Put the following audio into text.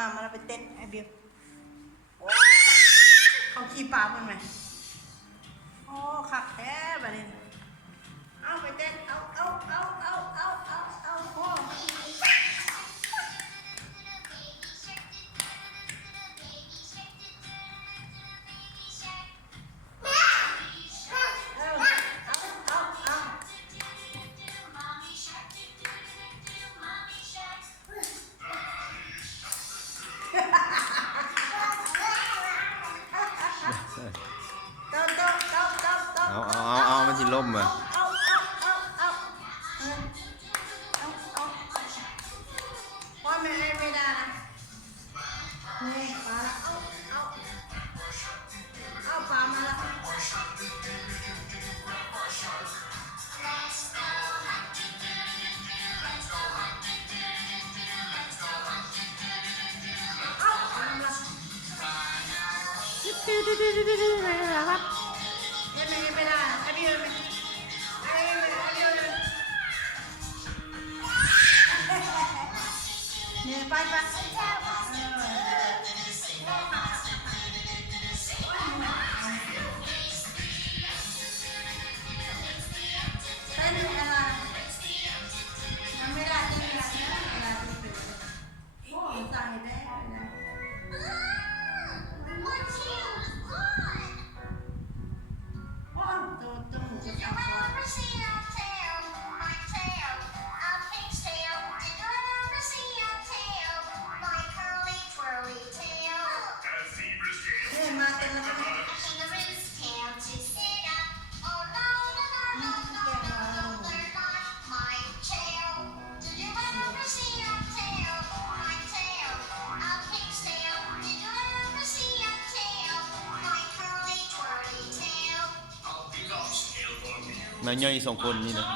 งามมาแล้วไปเต้นไอเบียร์เขาขี่ปลามันไหมโอ้ขักแท้แบบนี้เอาไปเต้นเอาโอ้เอามันสิล่มอ่ะว่าไม่ได้นะนี่ปลาละเอาปลามาละครับไม่ได้ไอพี่เลยเนี่ยไปมันไม่ได้เต้นไม่ได้เวลาที่เป็นโอ้ยสั่งได้มาย่อย2 คนนี่นะ